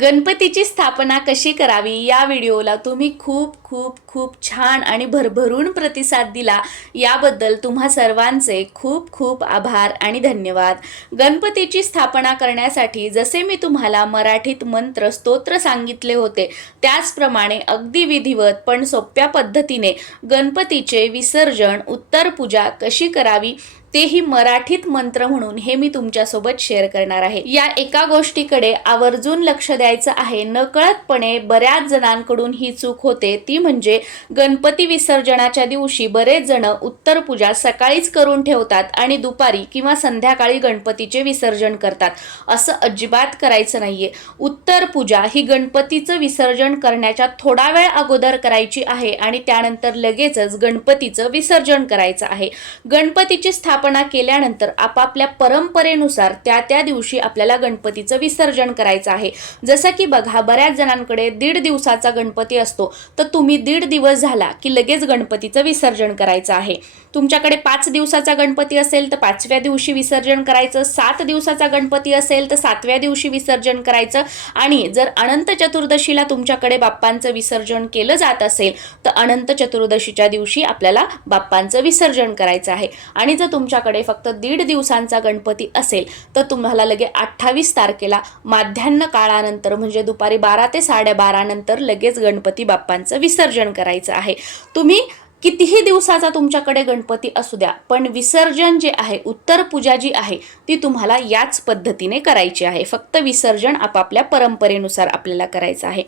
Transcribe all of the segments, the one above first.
गणपतीची स्थापना कशी करावी या व्हिडिओला तुम्ही खूप खूप खूप छान आणि भरभरून प्रतिसाद दिला याबद्दल तुम्हा सर्वांचे खूप खूप आभार आणि धन्यवाद. गणपतीची स्थापना करण्यासाठी जसे मी तुम्हाला मराठीत मंत्र स्तोत्र सांगितले होते त्याचप्रमाणे अगदी विधिवत पण सोप्या पद्धतीने गणपतीचे विसर्जन उत्तर पूजा कशी करावी तेही मराठीत मंत्र म्हणून हे मी तुमच्यासोबत शेअर करणार आहे. या एका गोष्टीकडे आवर्जून लक्ष द्यायचं आहे. नकळतपणे बऱ्याच जणांकडून ही चूक होते. ती म्हणजे गणपती विसर्जनाच्या दिवशी बरेच जण उत्तर पूजा सकाळीच करून ठेवतात आणि दुपारी किंवा संध्याकाळी गणपतीचे विसर्जन करतात. असं अजिबात करायचं नाहीये. उत्तर पूजा ही गणपतीचं विसर्जन करण्याच्या थोडा वेळ अगोदर करायची आहे आणि त्यानंतर लगेचच गणपतीचं विसर्जन करायचं आहे. गणपतीची स्थापना स्थापना केल्यानंतर आपापल्या परंपरेनुसार त्या त्या दिवशी आपल्याला गणपतीचं विसर्जन करायचं आहे. जसं की बघा बऱ्याच जणांकडे दीड दिवसाचा गणपती असतो. तर तुम्ही दीड दिवस झाला की लगेच गणपतीचं विसर्जन करायचं आहे. तुमच्याकडे पाच दिवसाचा गणपती असेल तर पाचव्या दिवशी विसर्जन करायचं सात दिवसाचा गणपती असेल तर सातव्या दिवशी विसर्जन करायचं आणि जर अनंत चतुर्दशीला तुमच्याकडे बाप्पांचं विसर्जन केलं जात असेल तर अनंत चतुर्दशीच्या दिवशी आपल्याला बाप्पांचं विसर्जन करायचं आहे. आणि जर तुमच्याकडे फक्त दीड दिवसांचा गणपती असेल तर तुम्हाला लगे अठ्ठावीस तारखेला माध्यान्ह काळानंतर म्हणजे दुपारी बारा ते साडेबारानंतर लगेच गणपती बाप्पांचं विसर्जन करायचं आहे. तुम्ही कितीही दिवसाचा तुमच्याकडे गणपती असू द्या पण विसर्जन जे आहे उत्तर पूजा जी आहे ती तुम्हाला याच पद्धतीने करायची आहे. फक्त विसर्जन आपापल्या परंपरेनुसार आपल्याला करायचं आहे.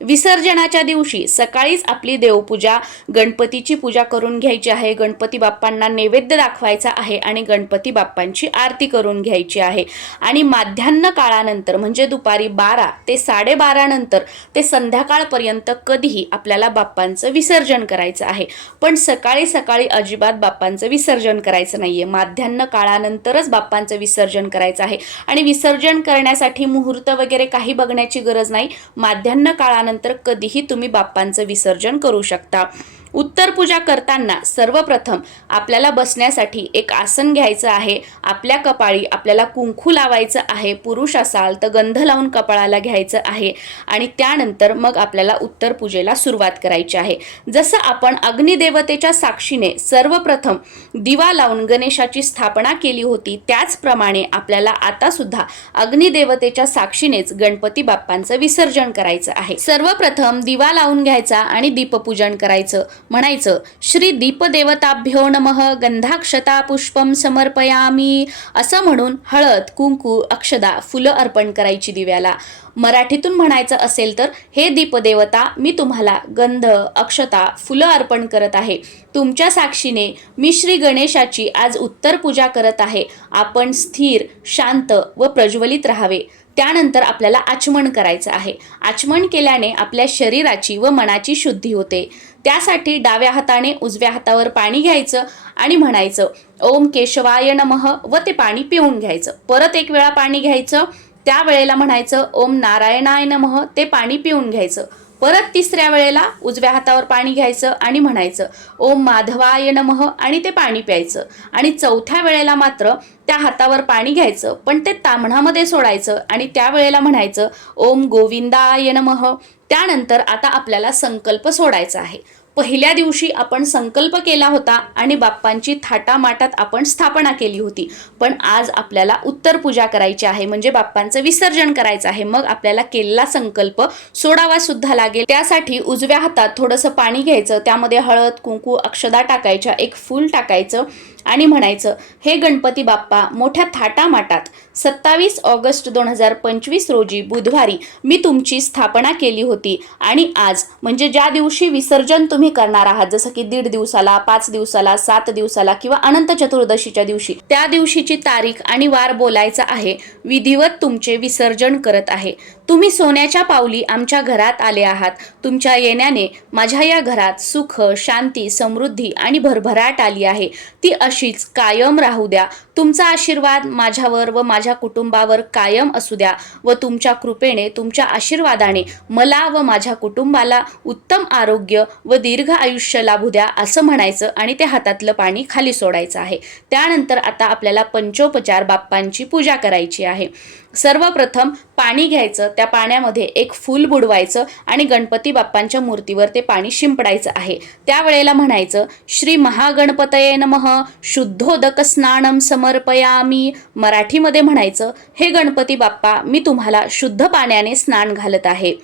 विसर्जनाच्या दिवशी सकाळीच आपली देवपूजा गणपतीची पूजा करून घ्यायची आहे. गणपती बाप्पांना नैवेद्य दाखवायचा आहे आणि गणपती बाप्पांची आरती करून घ्यायची आहे. आणि माध्यान्ह काळानंतर म्हणजे दुपारी बारा ते साडेबारा नंतर ते संध्याकाळपर्यंत कधीही आपल्याला बाप्पांचं विसर्जन करायचं आहे. पण सकाळी सकाळी अजिबात बाप्पांचं विसर्जन करायचं नाही आहे माध्यान्ह काळानंतरच बाप्पांचं विसर्जन करायचं आहे. आणि विसर्जन करण्यासाठी मुहूर्त वगैरे काही बघण्याची गरज नाही. माध्यान्ह त्यानंतर कधीही तुम्ही बाप्पांचं विसर्जन करू शकता. उत्तर पूजा करताना सर्वप्रथम आपल्याला बसण्यासाठी एक आसन घ्यायचं आहे. आपल्या कपाळी आपल्याला कुंकू लावायचं आहे. पुरुष असाल तर गंध लावून कपाळाला घ्यायचं आहे. आणि त्यानंतर मग आपल्याला उत्तर पूजेला सुरुवात करायची आहे. जसं आपण अग्निदेवतेच्या साक्षीने सर्वप्रथम दिवा लावून गणेशाची स्थापना केली होती त्याचप्रमाणे आपल्याला आता सुद्धा अग्निदेवतेच्या साक्षीनेच गणपती बाप्पांचं विसर्जन करायचं आहे. सर्वप्रथम दिवा लावून घ्यायचा आणि दीपपूजन करायचं. म्हणायचं श्री दीपदेवताभ्यो नमः गंधाक्षता पुष्पम समर्पयामी. असं म्हणून हळद कुंकू अक्षदा फुलं अर्पण करायची दिव्याला. मराठीतून म्हणायचं असेल तर हे दीपदेवता मी तुम्हाला गंध अक्षता फुलं अर्पण करत आहे. तुमच्या साक्षीने मी श्री गणेशाची आज उत्तर पूजा करत आहे. आपण स्थिर शांत व प्रज्वलित राहावे. त्यानंतर आपल्याला आचमन करायचं आहे. आचमन केल्याने आपल्या शरीराची व मनाची शुद्धी होते. त्यासाठी डाव्या हाताने उजव्या हातावर पाणी घ्यायचं आणि म्हणायचं ओम केशवाय नमः व ते पाणी पिऊन घ्यायचं. परत एक वेळा पाणी घ्यायचं त्यावेळेला म्हणायचं ओम नारायणाय नमः ते पाणी पिऊन घ्यायचं. परत तिसऱ्या वेळेला उजव्या हातावर पाणी घ्यायचं आणि म्हणायचं ओम माधवाय नमः आणि ते पाणी प्यायचं. आणि चौथ्या वेळेला मात्र त्या हातावर पाणी घ्यायचं पण ते ताम्हणामध्ये सोडायचं आणि त्यावेळेला म्हणायचं ओम गोविंदाय नमः. त्यानंतर आता आपल्याला संकल्प सोडायचा आहे. पहिल्या दिवशी आपण संकल्प केला होता आणि बाप्पांची थाटामाटात आपण स्थापना केली होती. पण आज आपल्याला उत्तर पूजा करायची आहे म्हणजे बाप्पांचं विसर्जन करायचं आहे. मग आपल्याला केलेला संकल्प सोडावा सुद्धा लागेल. त्यासाठी उजव्या हातात थोडंसं पाणी घ्यायचं त्यामध्ये हळद कुंकू अक्षदा टाकायच्या एक फूल टाकायचं आणि म्हणायचं हे गणपती बाप्पा मोठ्या थाटामाटात सत्तावीस ऑगस्ट दोन हजार पंचवीस रोजी बुधवारी मी तुमची स्थापना केली होती आणि आज म्हणजे ज्या दिवशी विसर्जन तुम्ही करणार आहात जसं की दीड दिवसाला पाच दिवसाला सात दिवसाला किंवा अनंत चतुर्दशीच्या दिवशी त्या दिवशीची तारीख आणि वार बोलायचा आहे विधिवत तुमचे विसर्जन करत आहे. तुम्ही सोन्याच्या पावली आमच्या घरात आले आहात. तुमच्या येण्याने माझ्या या घरात सुख शांती समृद्धी आणि भरभराट आली आहे. ती अशीच कायम राहू द्या. तुमचा आशीर्वाद माझ्यावर व माझ्या कुटुंबावर कायम असू द्या व तुमच्या कृपेने तुमच्या आशीर्वादाने मला व माझ्या कुटुंबाला उत्तम आरोग्य व दीर्घ आयुष्य लाभू द्या असं म्हणायचं आणि ते हातातलं पाणी खाली सोडायचं आहे. त्यानंतर आता आपल्याला पंचोपचार बाप्पांची पूजा करायची आहे. सर्वप्रथम पाणी घ्यायचं त्या पाण्यामध्ये एक फूल बुडवायचं आणि गणपती बाप्पांच्या मूर्तीवर ते पाणी शिंपडायचं आहे. त्यावेळेला म्हणायचं श्री महागणपतये नमः शुद्धोदक स्नानम समर्पयामी. मराठीमध्ये म्हणायचं हे गणपती बाप्पा मी तुम्हाला शुद्ध पाण्याने स्नान घालत आहे.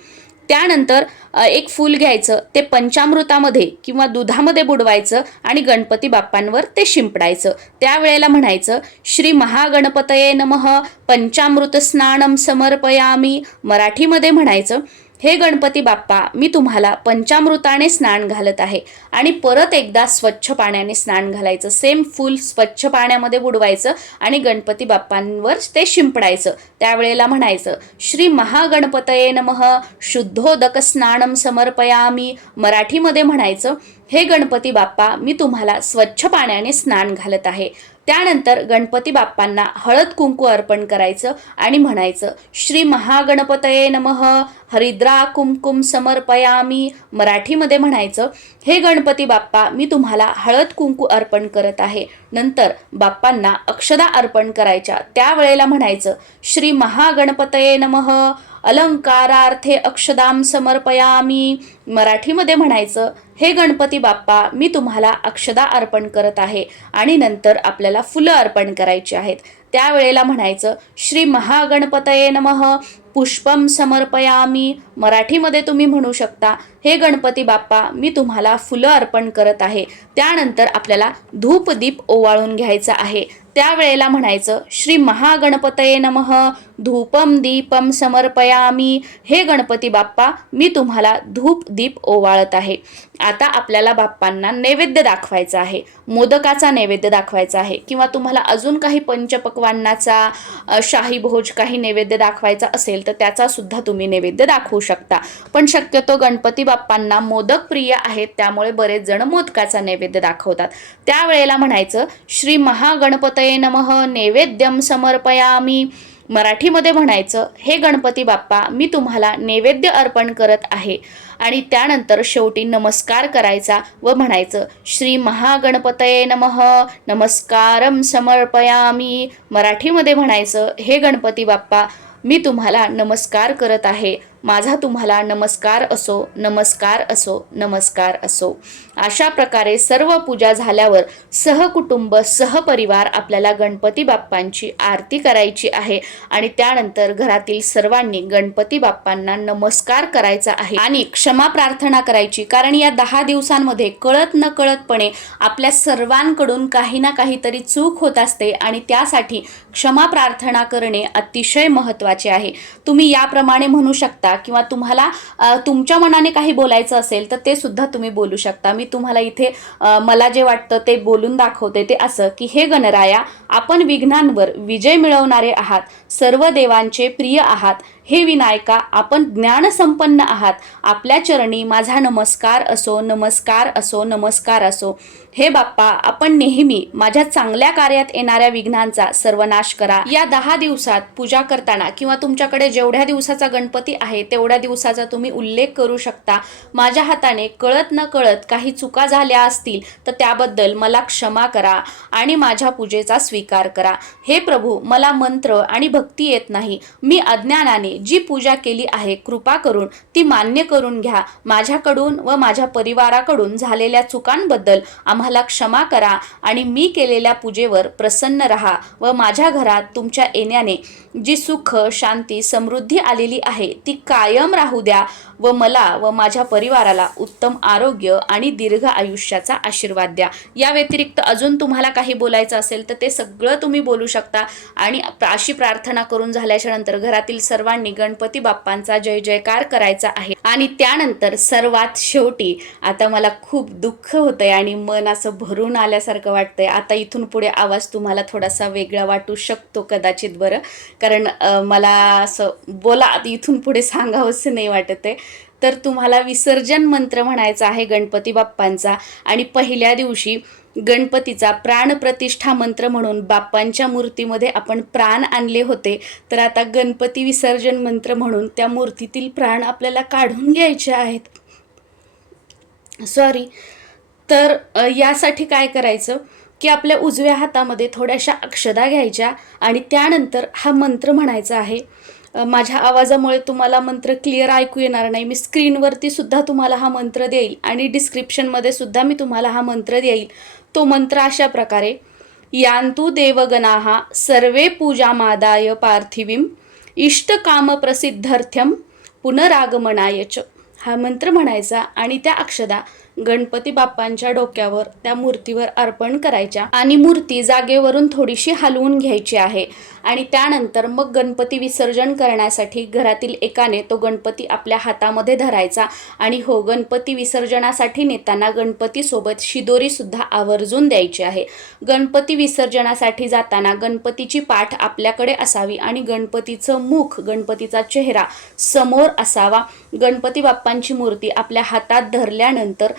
त्यानंतर एक फूल घ्यायचं ते पंचामृतामध्ये किंवा दुधामध्ये बुडवायचं आणि गणपती बाप्पांवर ते शिंपडायचं. त्यावेळेला म्हणायचं श्री महागणपतये नमः पंचामृत स्नानम समर्पयामी. मराठीमध्ये म्हणायचं हे गणपती बाप्पा मी तुम्हाला पंचामृताने स्नान घालत आहे. आणि परत एकदा स्वच्छ पाण्याने स्नान घालायचं. सेम फूल स्वच्छ पाण्यामध्ये बुडवायचं आणि गणपती बाप्पांवर ते शिंपडायचं. त्यावेळेला म्हणायचं श्री महागणपतये नमः शुद्धोदक स्नानम समर्पयामी. मराठीमध्ये म्हणायचं हे गणपती बाप्पा मी तुम्हाला स्वच्छ पाण्याने स्नान घालत आहे. त्यानंतर गणपती बाप्पांना हळद कुंकू अर्पण करायचं आणि म्हणायचं श्री महागणपतये नमः हरिद्रा कुमकुम समर्पयामी. मराठीमध्ये म्हणायचं हे गणपती बाप्पा मी तुम्हाला हळद कुंकू अर्पण करत आहे. नंतर बाप्पांना अक्षदा अर्पण करायच्या. त्यावेळेला म्हणायचं श्री महागणपतये नमः अलंकारार्थे अक्षदाम समर्पयामी. मराठीमध्ये म्हणायचं हे गणपती बाप्पा मी तुम्हाला अक्षदा अर्पण करत आहे आणि नंतर आपल्याला फुलं अर्पण करायची आहेत. त्यावेळेला म्हणायचं श्री महागणपतये नमः पुष्पम समर्पयामी. मराठीमध्ये तुम्ही म्हणू शकता हे गणपती बाप्पा मी तुम्हाला फुलं अर्पण करत आहे. त्यानंतर आपल्याला धूपदीप ओवाळून घ्यायचा आहे. त्यावेळेला म्हणायचं श्री महागणपतये नमः धूपम दीपम समर्पयामी. हे गणपती बाप्पा मी तुम्हाला धूप दीप ओवाळत आहे. आता आपल्याला बाप्पांना नैवेद्य दाखवायचा आहे. मोदकाचा नैवेद्य दाखवायचा आहे. किंवा तुम्हाला अजून काही पंचपक्वांनाचा शाही भोज काही नैवेद्य दाखवायचा असेल तर त्याचा सुद्धा तुम्ही नैवेद्य दाखवू शकता. पण शक्यतो गणपती बाप्पांना मोदक प्रिय आहेत त्यामुळे बरेच जण मोदकाचा नैवेद्य दाखवतात. त्यावेळेला म्हणायचं श्री महागणपतये नमः नैवेद्यम समर्पयामी. मराठीमध्ये म्हणायचं हे गणपती बाप्पा मी तुम्हाला नैवेद्य अर्पण करत आहे. आणि त्यानंतर शेवटी नमस्कार करायचा व म्हणायचं श्री महागणपतये नमः नमस्कारम समर्पयामी. मराठीमध्ये म्हणायचं हे गणपती बाप्पा मी तुम्हाला नमस्कार करत आहे. माझा तुम्हाला नमस्कार असो नमस्कार असो नमस्कार असो. अशा प्रकारे सर्व पूजा झाल्यावर सहकुटुंब सहपरिवार आपल्याला गणपती बाप्पांची आरती करायची आहे आणि त्यानंतर घरातील सर्वांनी गणपती बाप्पांना नमस्कार करायचा आहे आणि क्षमा प्रार्थना करायची. कारण या दहा दिवसांमध्ये कळत न कळतपणे आपल्या सर्वांकडून काही ना काहीतरी चूक होत असते आणि त्यासाठी क्षमा प्रार्थना करणे अतिशय महत्त्वाचे आहे. तुम्ही याप्रमाणे म्हणू शकता किंवा तुम्हाला तुमच्या मनाने काही बोलायचं असेल तर ते सुद्धा तुम्ही बोलू शकता. मी तुम्हाला इथे मला जे वाटतं ते बोलून दाखवते ते असं की हे गणराया आपण विघ्नांवर विजय मिळवणारे आहात सर्व देवांचे प्रिय आहात हे विनायका आपण ज्ञानसंपन्न आहात. आपल्या चरणी माझा नमस्कार असो नमस्कार असो नमस्कार असो. हे बाप्पा आपण नेहमी माझ्या चांगल्या कार्यात येणाऱ्या विघ्नांचा सर्वनाश करा. या दहा दिवसात पूजा करताना किंवा तुमच्याकडे जेवढ्या दिवसाचा गणपती आहे तेवढ्या दिवसाचा तुम्ही उल्लेख करू शकता. माझ्या हाताने कळत न कळत काही चुका झाल्या असतील तर त्याबद्दल मला क्षमा करा आणि माझ्या पूजेचा स्वीकार करा. हे प्रभू मला मंत्र आणि भक्ती येत नाही. मी अज्ञानाने जी पूजा केली आहे कृपा करून ती मान्य करून घ्या. माझ्याकडून व माझ्या परिवाराकडून झालेल्या चुकांबद्दल आम्हाला क्षमा करा आणि मी केलेल्या पूजेवर प्रसन्न राहा व माझ्या घरात तुमच्या येण्याने जी सुख शांती समृद्धी आलेली आहे ती कायम राहू द्या. व मला व माझ्या परिवाराला उत्तम आरोग्य आणि दीर्घ आयुष्याचा आशीर्वाद द्या. या व्यतिरिक्त अजून तुम्हाला काही बोलायचं असेल तर ते सगळं तुम्ही बोलू शकता. आणि अशी प्रार्थना करून झाल्याच्यानंतर घरातील सर्वांनी गणपती बाप्पांचा जय जयकार करायचा आहे. आणि त्यानंतर सर्वात शेवटी आता मला खूप दुःख होतंय आणि मन असं भरून आल्यासारखं वाटतंय. आता इथून पुढे आवाज तुम्हाला थोडासा वेगळा वाटू शकतो कदाचित बरं. कारण मला असं बोला इथून पुढे सांगावंसं नाही वाटत आहे तर तुम्हाला विसर्जन मंत्र म्हणायचा आहे गणपती बाप्पांचा. आणि पहिल्या दिवशी गणपतीचा प्राणप्रतिष्ठा मंत्र म्हणून बाप्पांच्या मूर्तीमध्ये आपण प्राण आणले होते. तर आता गणपती विसर्जन मंत्र म्हणून त्या मूर्तीतील प्राण आपल्याला काढून घ्यायचे आहेत. सॉरी तर यासाठी काय करायचं? की आपल्या उजव्या हातामध्ये थोड्याशा अक्षदा घ्यायच्या आणि त्यानंतर हा मंत्र म्हणायचा आहे. माझ्या आवाजामुळे तुम्हाला मंत्र क्लिअर ऐकू येणार नाही. मी स्क्रीनवरती सुद्धा तुम्हाला हा मंत्र देईल आणि डिस्क्रिप्शनमध्ये सुद्धा मी तुम्हाला हा मंत्र देईल. तो मंत्र अशा प्रकारे यांतु देवगणाः सर्वे पूजामादाय पार्थिवीं इष्टकामप्रसिद्धर्थ्यं पुनरागमनाय च. हा मंत्र म्हणायचा आणि त्या अक्षदा गणपती बाप्पांच्या डोक्यावर त्या मूर्तीवर अर्पण करायच्या. आणि मूर्ती जागेवरून थोडीशी हलवून घ्यायची आहे. आणि त्यानंतर मग गणपती विसर्जन करण्यासाठी घरातील एकाने तो गणपती आपल्या हातामध्ये धरायचा. आणि हो गणपती विसर्जनासाठी नेताना गणपतीसोबत शिदोरीसुद्धा आवर्जून द्यायची आहे. गणपती विसर्जनासाठी जाताना गणपतीची पाठ आपल्याकडे असावी आणि गणपतीचं मुख गणपतीचा चेहरा समोर असावा. गणपती बाप्पांची मूर्ती आपल्या हातात धरल्यानंतर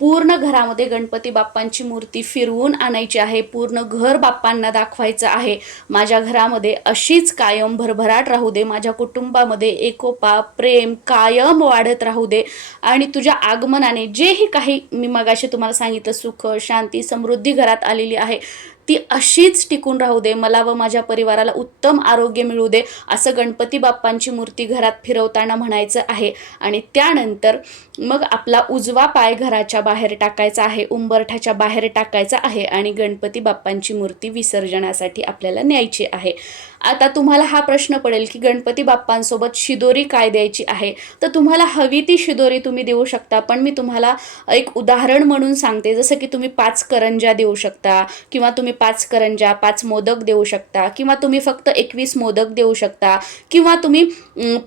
पूर्ण घरामध्ये गणपती बाप्पांची मूर्ती फिरवून आणायची आहे पूर्ण घर बाप्पांना दाखवायचं आहे. माझ्या घरामध्ये अशीच कायम भरभराट राहू दे माझ्या कुटुंबामध्ये एकोपा प्रेम कायम वाढत राहू दे. आणि तुझ्या आगमनाने जेही काही मी मगाशी तुम्हाला सांगितलं सुख शांती समृद्धी घरात आलेली आहे ती अशीच टिकून राहू दे. मला व माझ्या परिवाराला उत्तम आरोग्य मिळू दे असं गणपती बाप्पांची मूर्ती घरात फिरवताना म्हणायचं आहे. आणि त्यानंतर मग आपला उजवा पाय घराच्या बाहेर टाकायचा आहे उंबरठ्याच्या बाहेर टाकायचा आहे आणि गणपती बाप्पांची मूर्ती विसर्जनासाठी आपल्याला न्यायची आहे. आता तुम्हाला हा प्रश्न पडेल की गणपती बाप्पांसोबत शिदोरी काय द्यायची आहे? तर तुम्हाला हवी ती शिदोरी तुम्ही देऊ शकता पण मी तुम्हाला एक उदाहरण म्हणून सांगते. जसं की तुम्ही पाच करंज्या देऊ शकता किंवा तुम्ही पाच करंज्या पाच मोदक देऊ शकता किंवा तुम्ही फक्त एकवीस मोदक देऊ शकता किंवा तुम्ही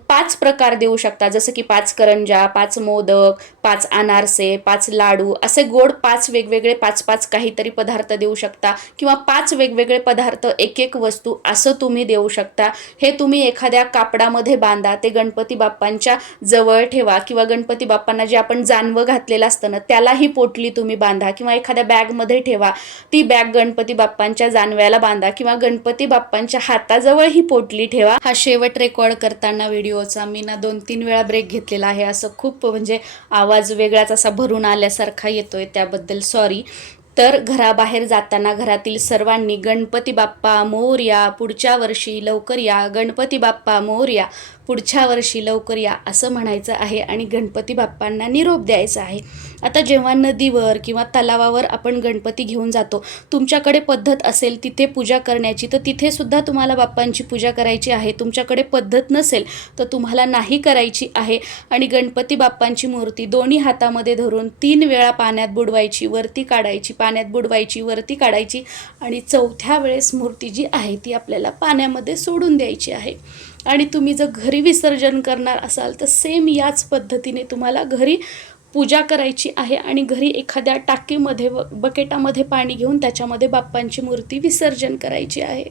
पाच प्रकार देऊ शकता. जसं की पाच करंज्या पाच मोदक पाच अनारसे पाच लाडू असे गोड पाच वेगवेगळे पाच पाच काहीतरी पदार्थ देऊ शकता किंवा पाच वेगवेगळे पदार्थ एक एक वस्तू असं तुम्ही देऊ शकता. हे तुम्ही एखाद्या कापडामध्ये बांधा ते गणपती बाप्पांच्या जवळ ठेवा किंवा गणपती बाप्पांना जे आपण जानवं घातलेलं असतं ना त्यालाही पोटली तुम्ही बांधा किंवा एखाद्या बॅगमध्ये ठेवा. ती बॅग गणपती बाप्पांच्या जानव्याला बांधा किंवा गणपती बाप्पांच्या हाताजवळ ही पोटली ठेवा. हा शेवट रेकॉर्ड करताना व्हिडिओचा मी ना दोन तीन वेळा ब्रेक घेतलेला आहे. असं खूप म्हणजे आवाज वेगळाच असा भरून आल्यासारखा येतोय त्याबद्दल सॉरी तर घराबाहेर जाताना घरातील सर्वांनी गणपती बाप्पा मोरया पुढच्या वर्षी लवकर या गणपती बाप्पा मोरया पुढच्या वर्षी लवकर या असं म्हणायचं आहे आणि गणपती बाप्पांना निरोप द्यायचा आहे. आता जेव्हा नदीवर किंवा तलावावर आपण गणपती घेऊन जातो तुमच्याकडे पद्धत असेल तिथे पूजा करण्याची तर तिथे सुद्धा तुम्हाला बाप्पांची पूजा करायची आहे. तुमच्याकडे पद्धत नसेल तर तुम्हाला नाही करायची आहे. आणि गणपती बाप्पांची मूर्ती दोन्ही हातामध्ये धरून तीन वेळा पाण्यात बुडवायची वरती काढायची पाण्यात बुडवायची वरती काढायची आणि चौथ्या वेळेस मूर्ती जी आहे ती आपल्याला पाण्यामध्ये सोडून द्यायची आहे. आणि तुम्ही जर घरी विसर्जन करणार असाल तर सेम याच पद्धतीने तुम्हाला घरी पूजा करायची आहे आणि घरी एखाद्या टाकीमध्ये व बकेटामध्ये पाणी घेऊन त्याच्यामध्ये बाप्पांची मूर्ती विसर्जन करायची आहे.